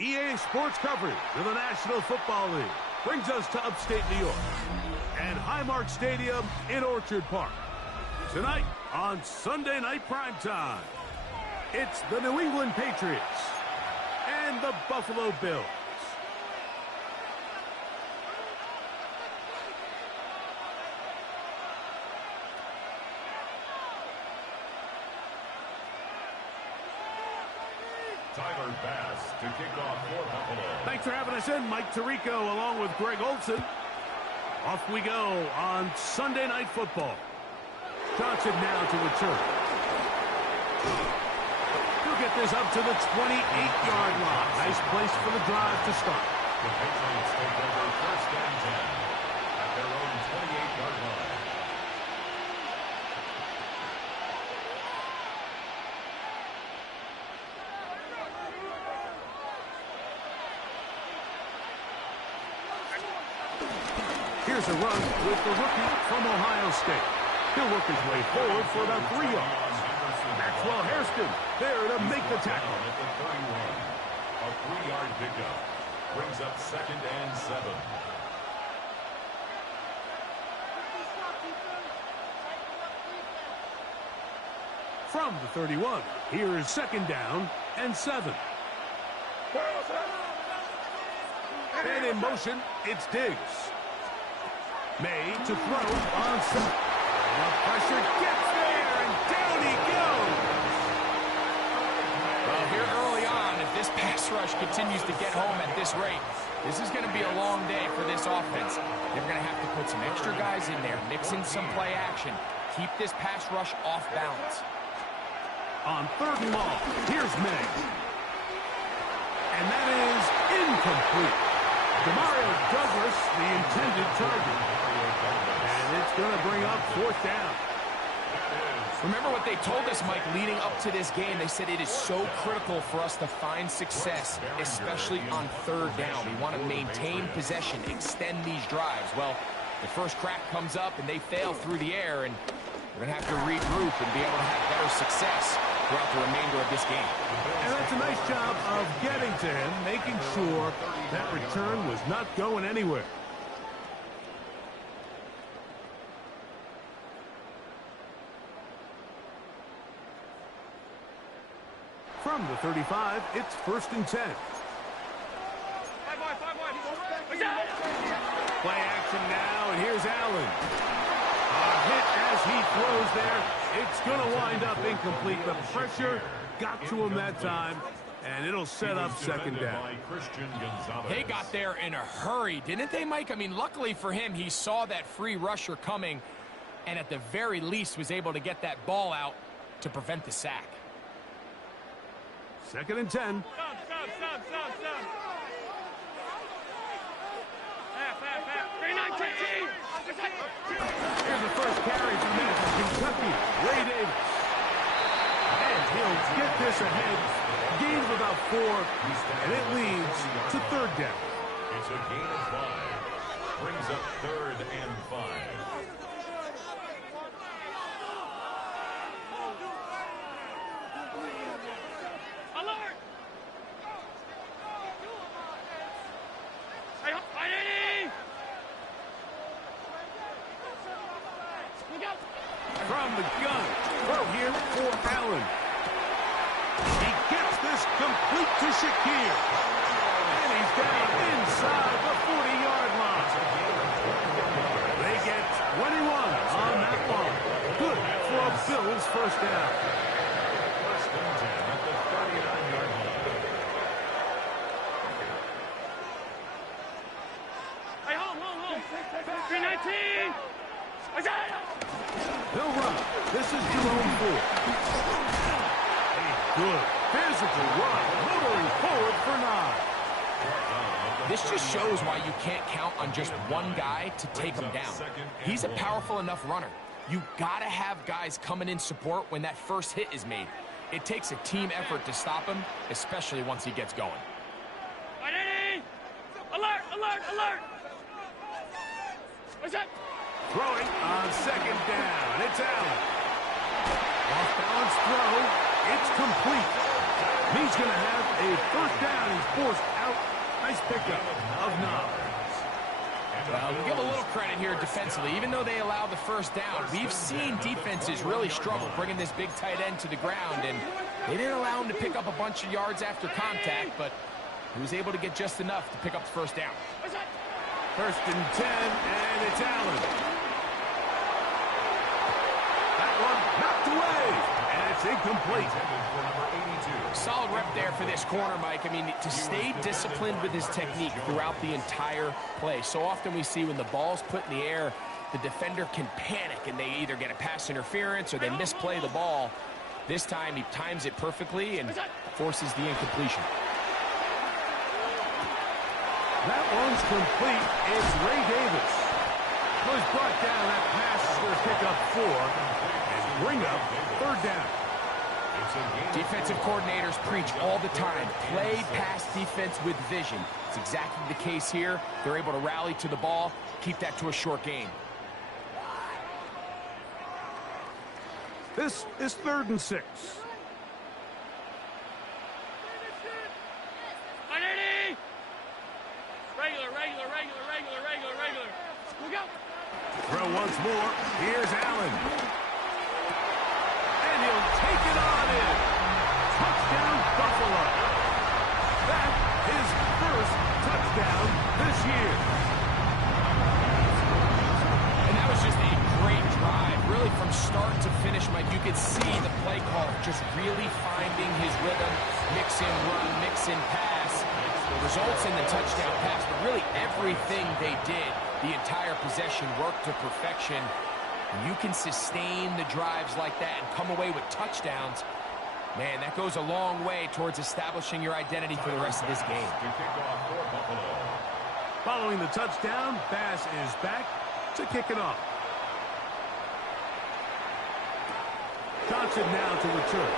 EA Sports coverage of the National Football League brings us to upstate New York and Highmark Stadium in Orchard Park. Tonight on Sunday Night Primetime, it's the New England Patriots and the Buffalo Bills. To kick off for Buffalo. Thanks for having us in, Mike Tirico, along with Greg Olson. Off we go on Sunday Night Football. Johnson now to return. He'll get this up to the 28-yard line. Nice place for the drive to start. The Patriots take over first and 10 at their own 28-yard line. Here's a run with the rookie from Ohio State. He'll work his way forward for about 3 yards. Maxwell Hairston there to make the tackle. At the 31. A 3-yard pickup. Brings up 2nd and 7. From the 31, here is 2nd down and 7. And in motion, it's Diggs. May to throw on some. The pressure gets there, and down he goes. Well, here early on, if this pass rush continues to get home at this rate, this is going to be a long day for this offense. They're going to have to put some extra guys in there, mix in some play action, keep this pass rush off balance. On 3rd and long, here's May. And that is incomplete. Demario Douglas, the intended target. And it's going to bring up 4th down. Remember what they told us, Mike, leading up to this game. They said it is so critical for us to find success, especially on 3rd down. We want to maintain possession, extend these drives. Well, the first crack comes up and they fail through the air, and we're going to have to regroup and be able to have better success throughout the remainder of this game. And that's a nice job of getting to him, making sure that return was not going anywhere. From the 35, it's 1st and 10. Play action now, and here's Allen. A hit as he throws there. It's going to wind up incomplete. The pressure got to him that time, and it'll set up 2nd down. They got there in a hurry, didn't they, Mike? I mean, luckily for him, he saw that free rusher coming, and at the very least was able to get that ball out to prevent the sack. 2nd and 10. Here's the first carry from this Kentucky, Ray Davis. And he'll get this ahead. Gain of about 4, and it leads to 3rd down. It's a gain of 5. Brings up 3rd and 5. From the gun, throw here for Allen. He gets this complete to Shakir. And he's down inside the 40-yard line. They get 21 on that one. Good for a Bills 1st down. 1st and 10 at the 39-yard line. Hey, home. 319. They'll run. This is Jerome Ford. A good physical run, motoring forward for 9. This just shows why you can't count on just one guy to take him down. He's a powerful enough runner. You gotta have guys coming in support when that first hit is made. It takes a team effort to stop him, especially once he gets going. Identity! Alert! Alert! Alert! What's that? Throwing on second down. It's Allen. Off balance throw. It's complete. He's going to have a first down. He's forced out. Nice pickup of 9. Well, we'll give a little credit here defensively. Even though they allowed the first down, we've seen defenses really struggle bringing this big tight end to the ground, and they didn't allow him to pick up a bunch of yards after contact, but he was able to get just enough to pick up the first down. First and 10, and it's Allen. That one knocked away, and it's incomplete. Solid rep there for this corner, Mike. I mean, to stay disciplined with his technique throughout the entire play. So often we see when the ball's put in the air, the defender can panic, and they either get a pass interference or they misplay the ball. This time, he times it perfectly and forces the incompletion. That one's complete. It's Ray Davis. Was brought down. That pass is going to pick up 4 and bring up third down. Defensive coordinators preach all the time, play pass defense with vision. It's exactly the case here. They're able to rally to the ball, keep that to a short gain. This is 3rd and 6. Identity! Regular, regular, regular, regular, regular, regular. Look out! Throw once more. Here's Allen. And he'll take it on in. Touchdown, Buffalo. That's his first touchdown this year. And that was just a great drive. Really from start to finish, Mike, you could see the play call just really finding his rhythm. Mix in run, mix in pass. The results in the touchdown pass, but really everything they did, the entire possession worked to perfection. You can sustain the drives like that and come away with touchdowns. Man, that goes a long way towards establishing your identity for the rest of this game. Following the touchdown, Bass is back to kick it off. Johnson now to return.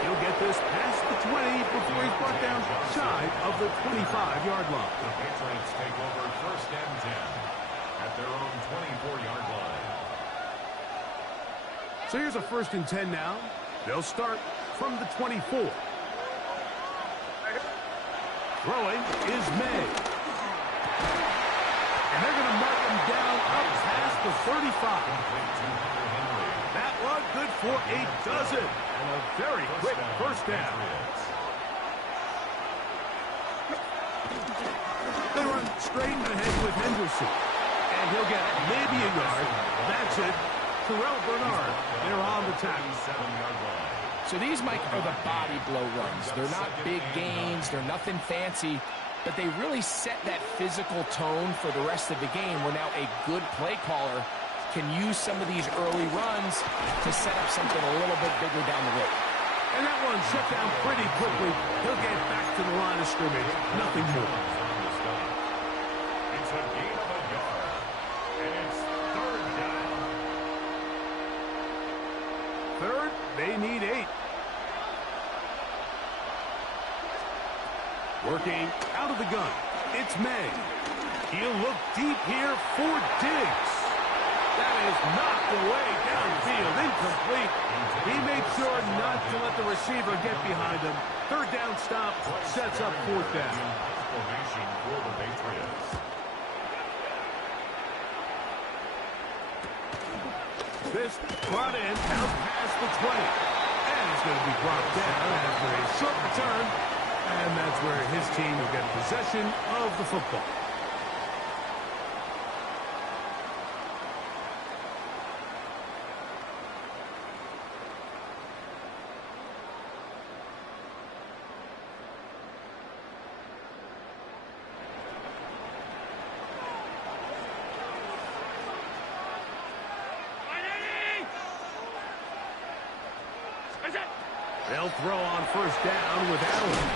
He'll get this past the 20 before he's brought down shy of the 25-yard line. The Patriots take over 1st and 10 at their own 24-yard line. So here's a 1st and 10 now. They'll start from the 24. Throwing is May. And they're going to mark him down up past the 35. That one good for a dozen. And a very quick first down. They run straight ahead with Henderson. And he'll get maybe a yard. That's it. Terrell Bernard, they're on the tackle. So these, Mike, are the body blow runs. They're not big gains. They're nothing fancy. But they really set that physical tone for the rest of the game where now a good play caller can use some of these early runs to set up something a little bit bigger down the road. And that one shut down pretty quickly. He'll get back to the line of scrimmage. Nothing more. It's a gain of a yard. And it's 3rd down. 3rd, they need 8. Working out of the gun. It's May. He'll look deep here for Diggs. That is knocked away downfield, incomplete. He made sure not to let the receiver get behind him. 3rd down stop sets up 4th down. Formation for the Patriots. This brought in out past the 20. And it's going to be brought down after a short return. And that's where his team will get possession of the football. They'll throw on 1st down with Allen.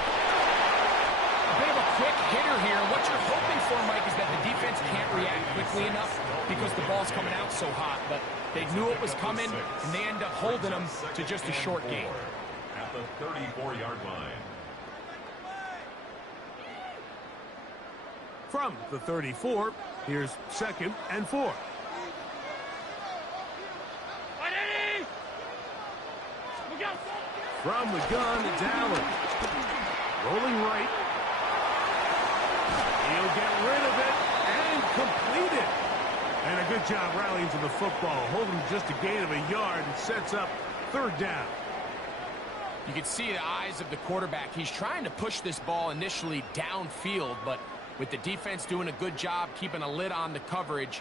quick hitter here. What you're hoping for, Mike, is that the defense can't react quickly enough because the ball's coming out so hot. But they knew it was coming, and they end up holding them to just a short gain. At the 34-yard line. From the 34, here's 2nd and 4. From the gun, it's Allen. Rolling right. He'll get rid of it and complete it. And a good job rallying to the football, holding just a gain of a yard and sets up 3rd down. You can see the eyes of the quarterback. He's trying to push this ball initially downfield, but with the defense doing a good job keeping a lid on the coverage,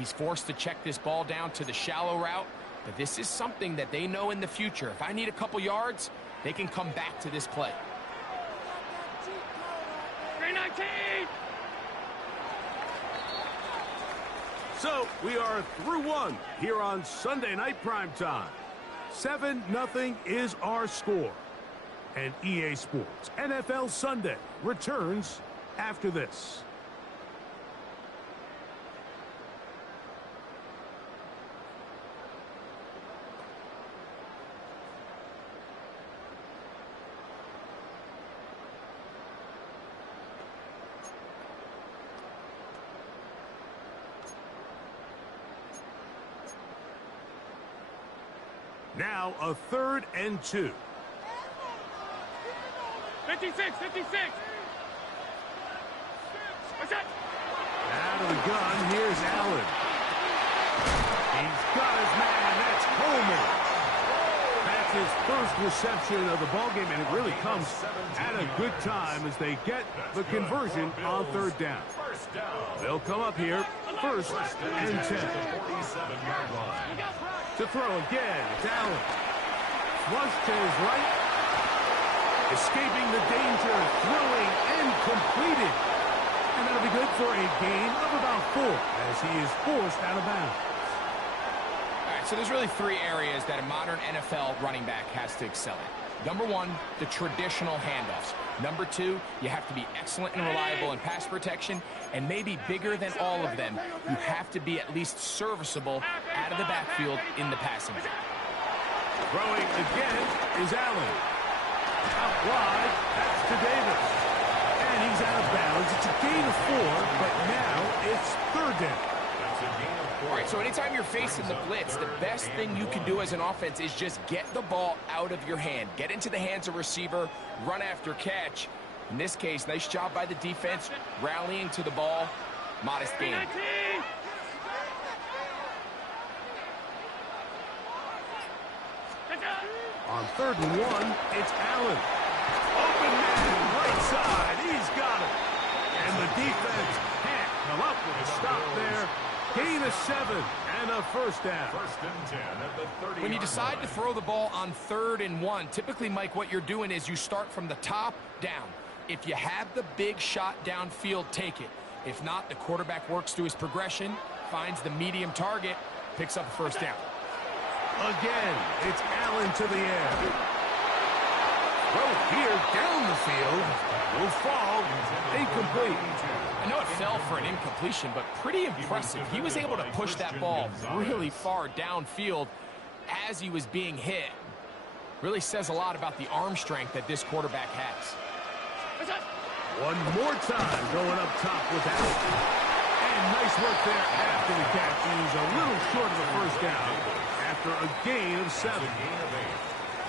he's forced to check this ball down to the shallow route. But this is something that they know in the future. If I need a couple yards, they can come back to this play. 319! So we are through 1 here on Sunday Night Primetime. 7-0 is our score. And EA Sports NFL Sunday returns after this. Now a 3rd and 2. 56, 56. What's that? Out of the gun, here's Allen. He's got his man, that's Coleman. That's his first reception of the ballgame, and it really comes at a good time as they get the conversion on 3rd down. They'll come up here, 1st and 10. To throw again, it's Allen. Flush to his right. Escaping the danger, throwing and completing. And that'll be good for a gain of about 4 as he is forced out of bounds. All right, so there's really 3 areas that a modern NFL running back has to excel in. Number 1, the traditional handoffs. Number 2, you have to be excellent and reliable in pass protection. And maybe bigger than all of them, you have to be at least serviceable out of the backfield in the passing game. Throwing again is Allen. Out wide, that's to Davis. And he's out of bounds. It's a gain of 4, but now it's 3rd down. All right, so anytime you're facing the blitz, the best thing you can do as an offense is just get the ball out of your hand. Get into the hands of receiver, run after catch. In this case, nice job by the defense, rallying to the ball. Modest gain. On 3rd and 1, it's Allen. Open man, right side, he's got it. And the defense can't come up with a stop there. Gain of 7 and a 1st down. 1st and 10 at the 30. When you decide to throw the ball on 3rd and 1, typically, Mike, what you're doing is you start from the top down. If you have the big shot downfield, take it. If not, the quarterback works through his progression, finds the medium target, picks up a 1st down. Again, it's Allen to the air. Throw here down the field. Will fall. Incomplete. I know it fell for an incompletion, but pretty impressive. He was able to push that ball really far downfield as he was being hit. Really says a lot about the arm strength that this quarterback has. One more time going up top with Allen. And nice work there after the catch. He's a little short of the 1st down after a gain of 7.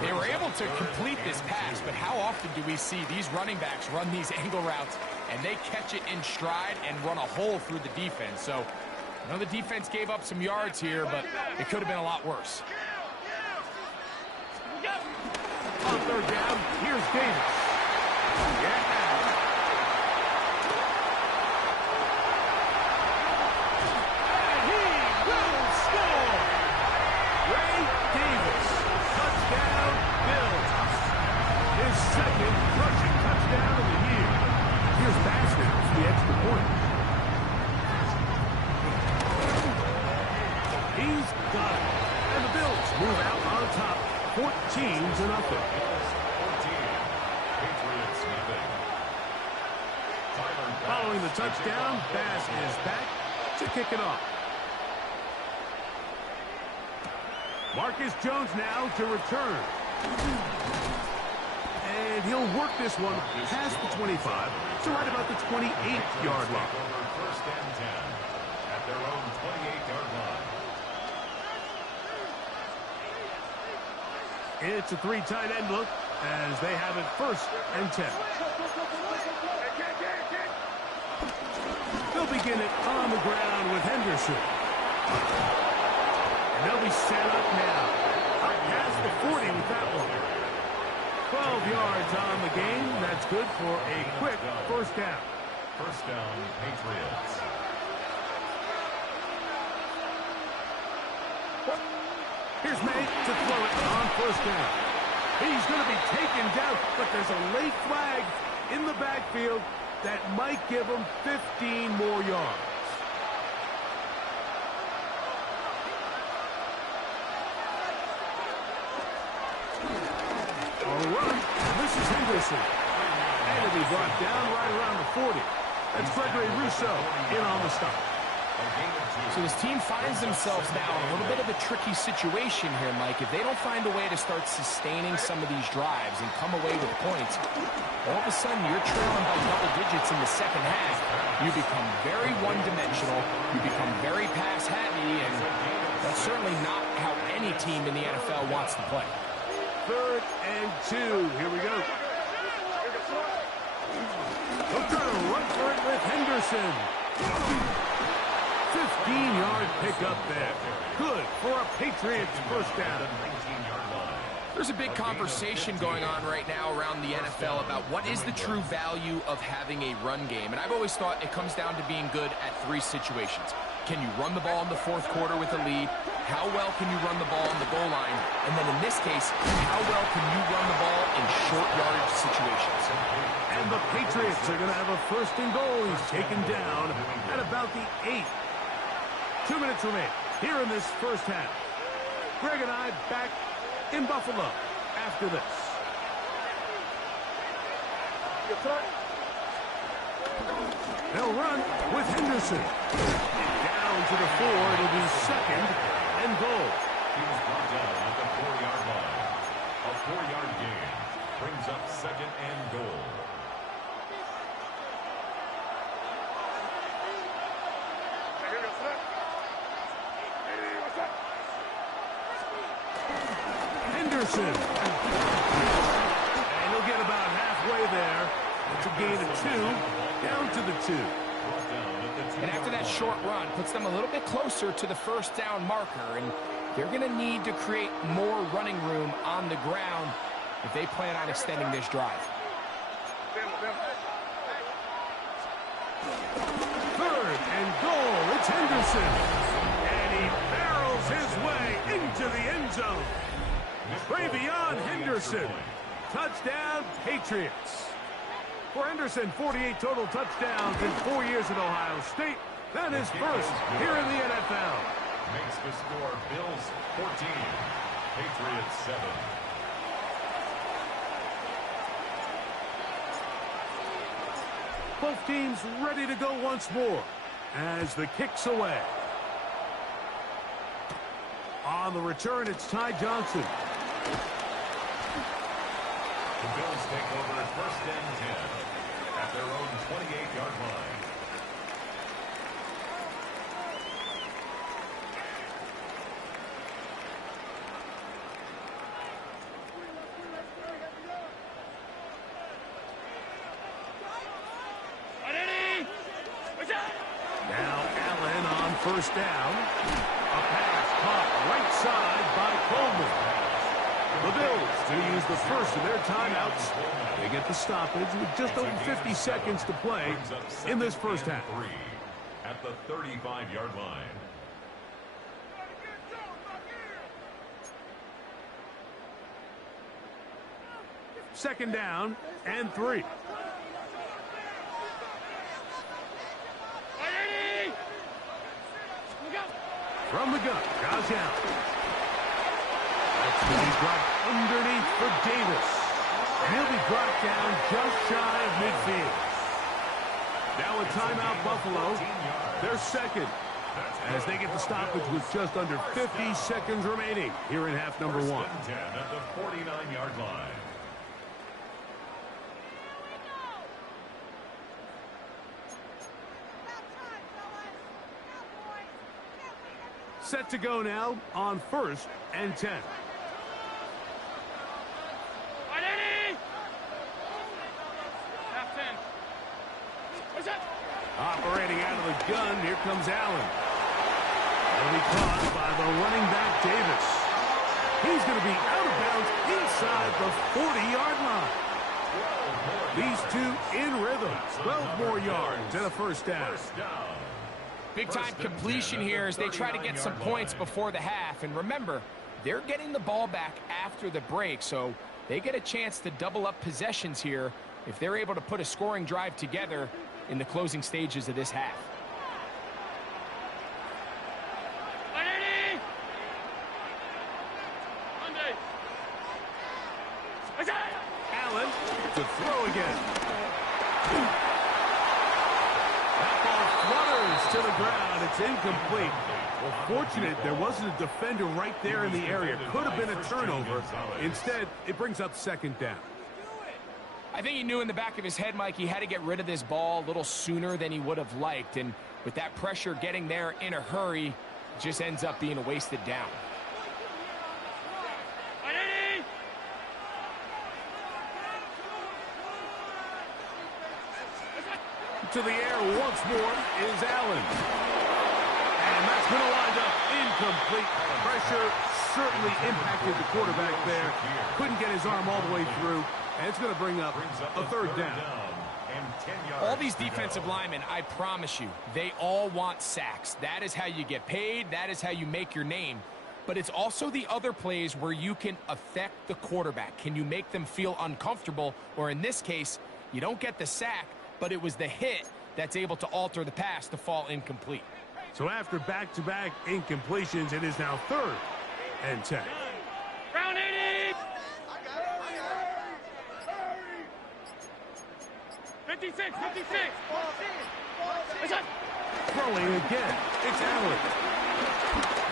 They were able to complete this pass, but how often do we see these running backs run these angle routes and they catch it in stride and run a hole through the defense? So, I know the defense gave up some yards here, but it could have been a lot worse. On 3rd down, here's Davis. Yeah. And he will score. Ray Davis, touchdown Bills. His 2nd rushing touchdown of the year. Here's Baxter for the extra point. He's got it. And the Bills move out on top, 14-0. Following the touchdown, Bass is back to kick it off. Marcus Jones now to return. And he'll work this one past the 25 to right about the 28-yard line. First and 10 at their own 28-yard line. It's a 3 tight end look as they have it first and 10. They'll begin it on the ground with Henderson. And they'll be set up now. Up past the 40 with that one. 12 yards on the game. That's good for a quick first down. First down, Patriots. Here's May to throw it on first down. He's going to be taken down, but there's a late flag in the backfield that might give him 15 more yards. On the run, this is Henderson. And he'll be brought down right around the 40. That's Gregory Rousseau in on the stop. So this team finds themselves now in a little bit of a tricky situation here, Mike. If they don't find a way to start sustaining some of these drives and come away with points, all of a sudden you're trailing by double digits in the second half. You become very one-dimensional. You become very pass-heavy, and that's certainly not how any team in the NFL wants to play. 3rd and 2. Here we go. They'll try to run for it with Henderson. 15-yard pickup there. Good for a Patriots first down. There's a big conversation going on right now around the NFL about what is the true value of having a run game. And I've always thought it comes down to being good at 3 situations. Can you run the ball in the 4th quarter with a lead? How well can you run the ball on the goal line? And then in this case, how well can you run the ball in short yardage situations? And the Patriots are going to have a first and goal. He's taken down at about the 8. 2 minutes remain here in this first half. Greg and I back in Buffalo after this. They'll run with Henderson. Down to the 4. It'll be 2nd and goal. He was brought down at the 4-yard line. A 4-yard gain brings up 2nd and goal. Henderson. And he'll get about halfway there. It's a gain of 2, down to the 2. And after that short run, puts them a little bit closer to the first down marker. And they're going to need to create more running room on the ground if they plan on extending this drive. 3rd and goal. It's Henderson. And he barrels his way into the end zone. Bravion Henderson. Touchdown, Patriots. For Henderson, 48 total touchdowns in 4 years at Ohio State. That is first here in the NFL. Makes the score Bills 14, Patriots 7. Both teams ready to go once more as the kick's away. On the return, it's Ty Johnson. The Bills take over at 1st and 10 at their own 28-yard line. Now Allen on first down. A pass caught right side by Coleman. The Bills going to use the first of their timeouts. They get the stoppage with just over 50 seconds to play in this first half. At the 35-yard line. Second down and 3. From the gun, Josh Allen. That's going to be brought underneath for Davis. And he'll be brought down just shy of midfield. Now a timeout, Buffalo. They're second as they get the stoppage with just under 50 seconds remaining here in half number one. 10 at the 49-yard line. Set to go now on 1st and 10. Half 10. What's that? Operating out of the gun, here comes Allen. He'll be caught by the running back, Davis. He's going to be out of bounds inside the 40-yard line. These two in rhythm. 12 more yards and a first down. Big-time completion here as they try to get some points before the half. And remember, they're getting the ball back after the break, so they get a chance to double up possessions here if they're able to put a scoring drive together in the closing stages of this half. Allen to throw again. That ball flutters to the ground. It's incomplete. Well, fortunate there wasn't a defender right there in the area. Could have been a turnover. Instead, it brings up second down. I think he knew in the back of his head, Mike, he had to get rid of this ball a little sooner than he would have liked. And with that pressure getting there in a hurry, it just ends up being a wasted down. To the air once more is Allen. And that's going to wind up incomplete. Pressure certainly impacted the quarterback there. Couldn't get his arm all the way through. And it's going to bring up a third down. All these defensive linemen, I promise you, they all want sacks. That is how you get paid. That is how you make your name. But it's also the other plays where you can affect the quarterback. Can you make them feel uncomfortable? Or in this case, you don't get the sack, but it was the hit that's able to alter the pass to fall incomplete. So after back-to-back incompletions, it is now 3rd and 10. Round 80! 56, 56! Throwing again, it's Allen.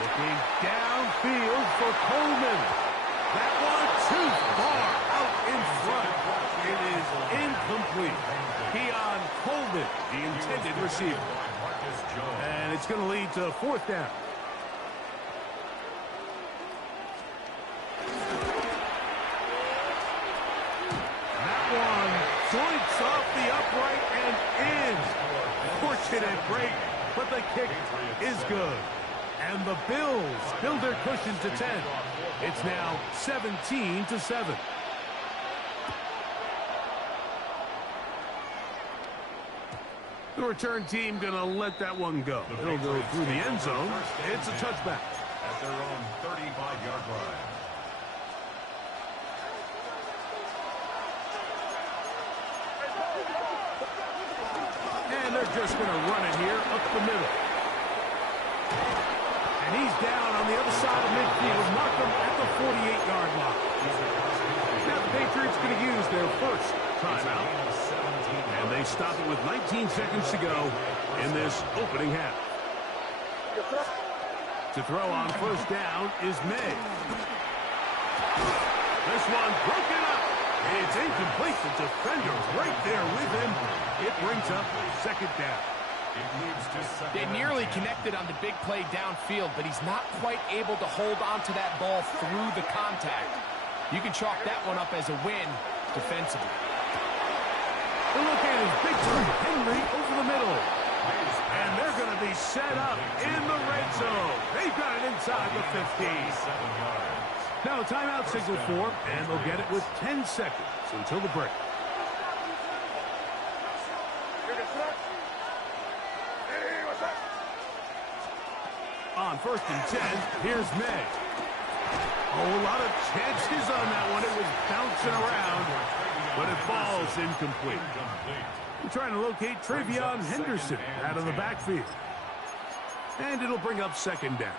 Looking downfield for Coleman. That one too far out in front. It is incomplete. Keon Coleman, the intended receiver. And it's going to lead to 4th down. That one joints off the upright and in. Fortunate break, but the kick is good. And the Bills build their cushion to 10. It's now 17-7. The return team going to let that one go. It'll go through the end zone. It's a touchback. At their own 35-yard line. And they're just going to run it here up the middle. And he's down on the other side of midfield. Mark him at the 48-yard line. Now the Patriots going to use their first timeout. And they stop it with 19 seconds to go in this opening half. To throw on first down is May. This one broken up. It's incomplete. The defender right there with him. It brings up second down. They nearly connected on the big play downfield, but he's not quite able to hold on to that ball through the contact. You can chalk that one up as a win defensively. The look at his big turn. Henry over the middle. And they're going to be set up in the red zone. They've got it inside the 15. Now a timeout signal for, and they'll get it with 10 seconds until the break. On 1st and 10, here's May. Oh, a lot of chances on that one. It was bouncing around, but it falls incomplete. We're trying to locate Travion Henderson out of the backfield. And it'll bring up second down.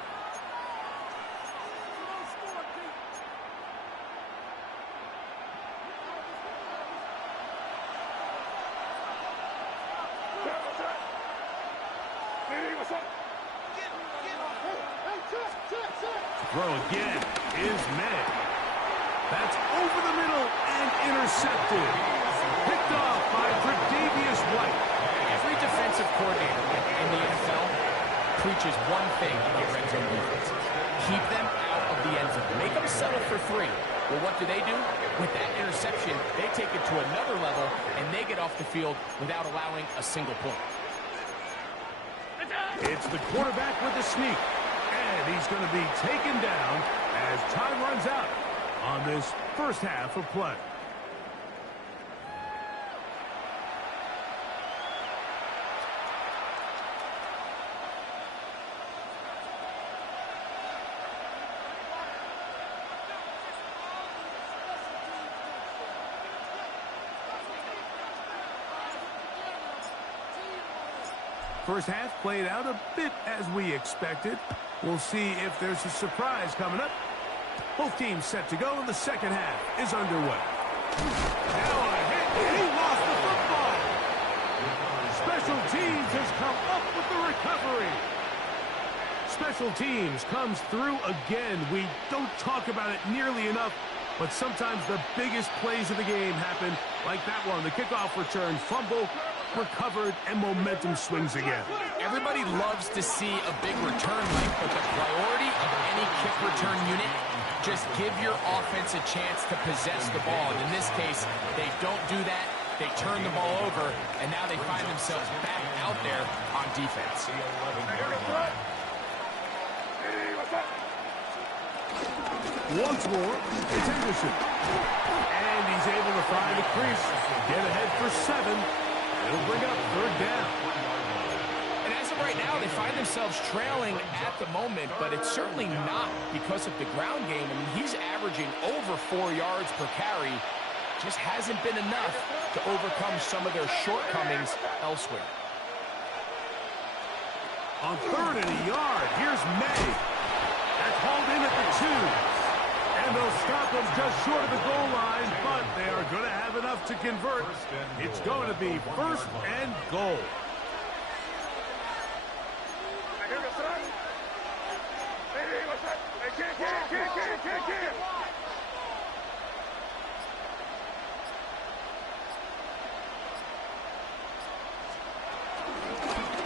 throw again is May. That's over the middle and intercepted. Picked off by Tre'Davious White. Every defensive coordinator in the NFL preaches one thing about red zone defenses. Keep them out of the end zone. Make them settle for 3. Well, what do? With that interception, they take it to another level, and they get off the field without allowing a single point. It's the quarterback with the sneak. And he's going to be taken down as time runs out on this first half of play. First half played out a bit as we expected. We'll see if there's a surprise coming up. Both teams set to go, and the second half is underway. Now a hit, and he lost the football. Special teams has come up with the recovery. Special teams comes through again. We don't talk about it nearly enough, but sometimes the biggest plays of the game happen like that one. The kickoff return, fumble, recovered, and momentum swings again. Everybody loves to see a big return, Mike, but the priority of any kick return unit, just give your offense a chance to possess the ball. And in this case, they don't do that. They turn the ball over, and now they find themselves back out there on defense. Once more, it's Henderson. And he's able to find a crease. Get ahead for 7. It'll bring up third down. And as of right now, they find themselves trailing at the moment, but it's certainly not because of the ground game. I mean, he's averaging over 4 yards per carry. Just hasn't been enough to overcome some of their shortcomings elsewhere. On 3rd and a yard, here's May. That's hauled in at the 2. And they'll stop him just short of the goal line, but they are going to have enough to convert. It's going to be 1st and goal.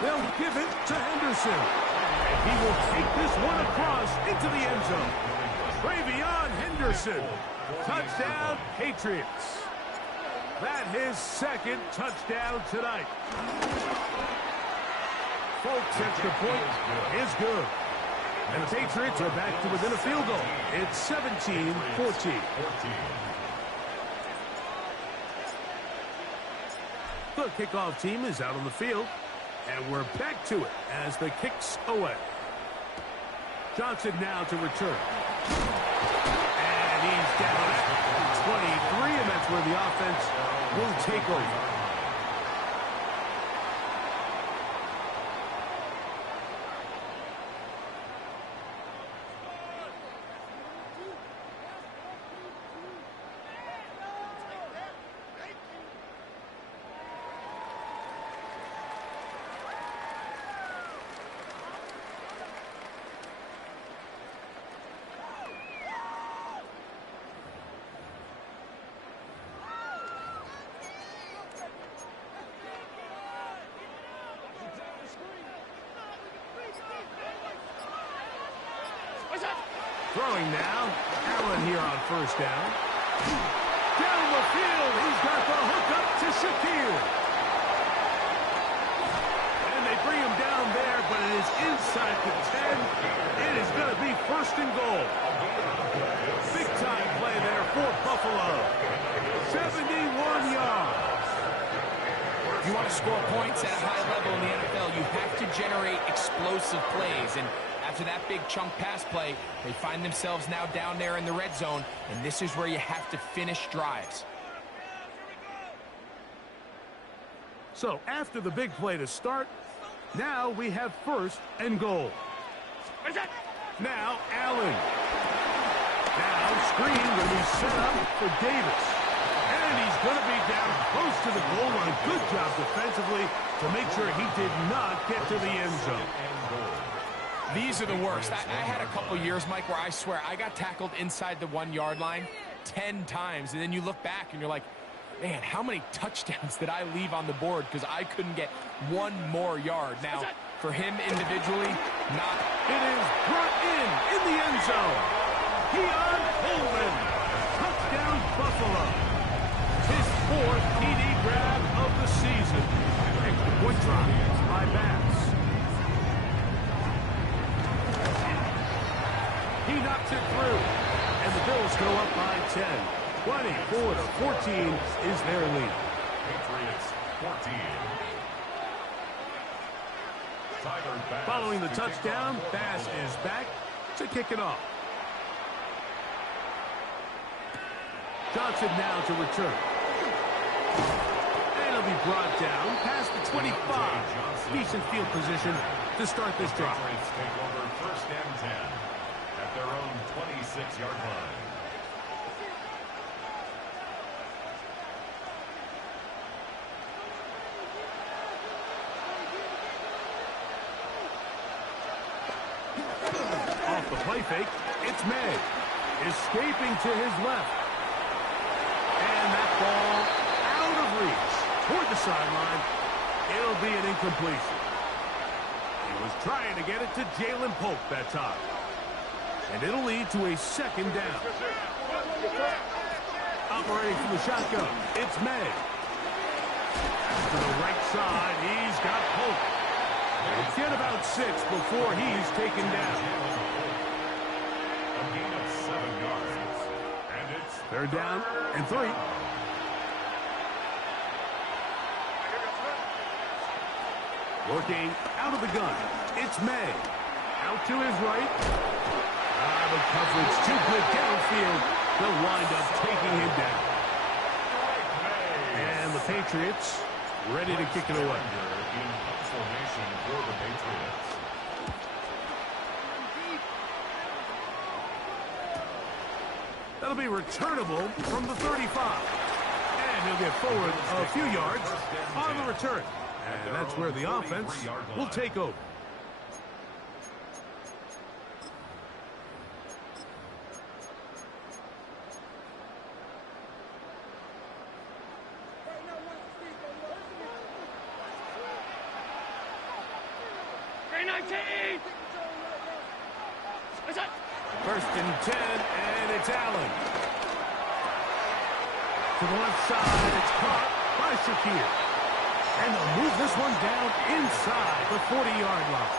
They'll give it to Henderson. And he will take this one across into the end zone. Travion Henderson. Touchdown, Patriots. That his 2nd touchdown tonight. Folks, extra point is good. And the Patriots are back to within a field goal. It's 17-14. The kickoff team is out on the field. And we're back to it as the kick's away. Johnson now to return. And he's down at 23, and that's where the offense will take over. Throwing now. Allen here on 1st down. Down the field. He's got the hook up to Shakir. And they bring him down there, but it is inside the 10. It is going to be 1st and goal. Big time play there for Buffalo. 71 yards. If you want to score points at a high level in the NFL, you have to generate explosive plays. And after that big chunk pass play, they find themselves now down there in the red zone, and this is where you have to finish drives. So after the big play to start, now we have 1st and goal. Now Allen. Now screen will be set up for Davis. And he's going to be down close to the goal line. Good job defensively to make sure he did not get to the end zone. These are the worst. I had a couple years, Mike, where I swear I got tackled inside the 1 yard line 10 times. And then you look back and you're like, man, how many touchdowns did I leave on the board because I couldn't get one more yard? Now, for him individually, not. It is brought in the end zone. Keon Coleman. Touchdown, Buffalo. His 4th TD grab of the season. Extra point drop by Bass. He knocks it through. And the Bills go up by 10. 24-14 is their lead. Patriots 14. Following the touchdown, Bass is back to kick it off. Johnson now to return. And he'll be brought down past the 25. Decent field position to start this drive. Patriots take over 1st and 10 at their own 26-yard line. Off the play fake, it's May. Escaping to his left. And that ball out of reach toward the sideline. It'll be an incompletion. He was trying to get it to Jalen Pope that time. And it'll lead to a 2nd down. Operating from the shotgun, it's May. To the right side, he's got Pope. It's get about 6 before he's taken down. A gain of 7 yards. And it's 3rd down and 3. Working out of the gun. It's May. Out to his right. The coverage too good downfield. They'll wind up taking him down. And the Patriots ready to kick it away. In formation for the Patriots. That'll be returnable from the 35. And he'll get forward a few yards on the return. And that's where the offense will take over. First and 10, and it's Allen. To the left side, it's caught by Shakir. And they'll move this one down inside the 40-yard line.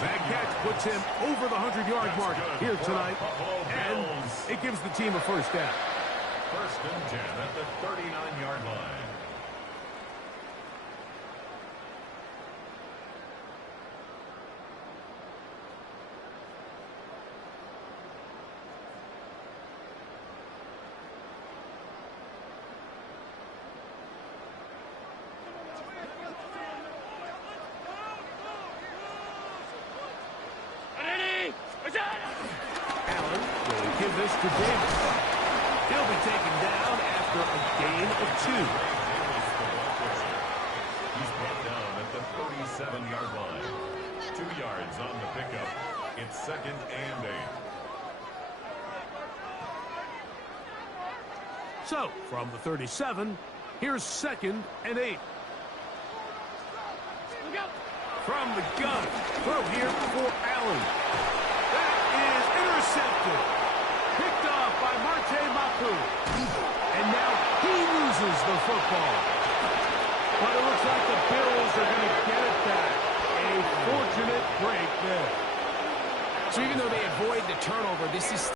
That catch puts him over the 100-yard mark here tonight, and it gives the team a 1st down. 1st and 10 at the 39-yard line. Allen will give this to Davis. He'll be taken down after a gain of 2. He's brought down at the 37-yard line. 2 yards on the pickup. It's 2nd and 8. So, from the 37, here's 2nd and 8. From the gun, throw here for Allen. That is intercepted. Picked off by Marte Mapu. And now he loses the football. But it looks like the Bills are going to get it back. A fortunate break there. So even though they avoid the turnover, this is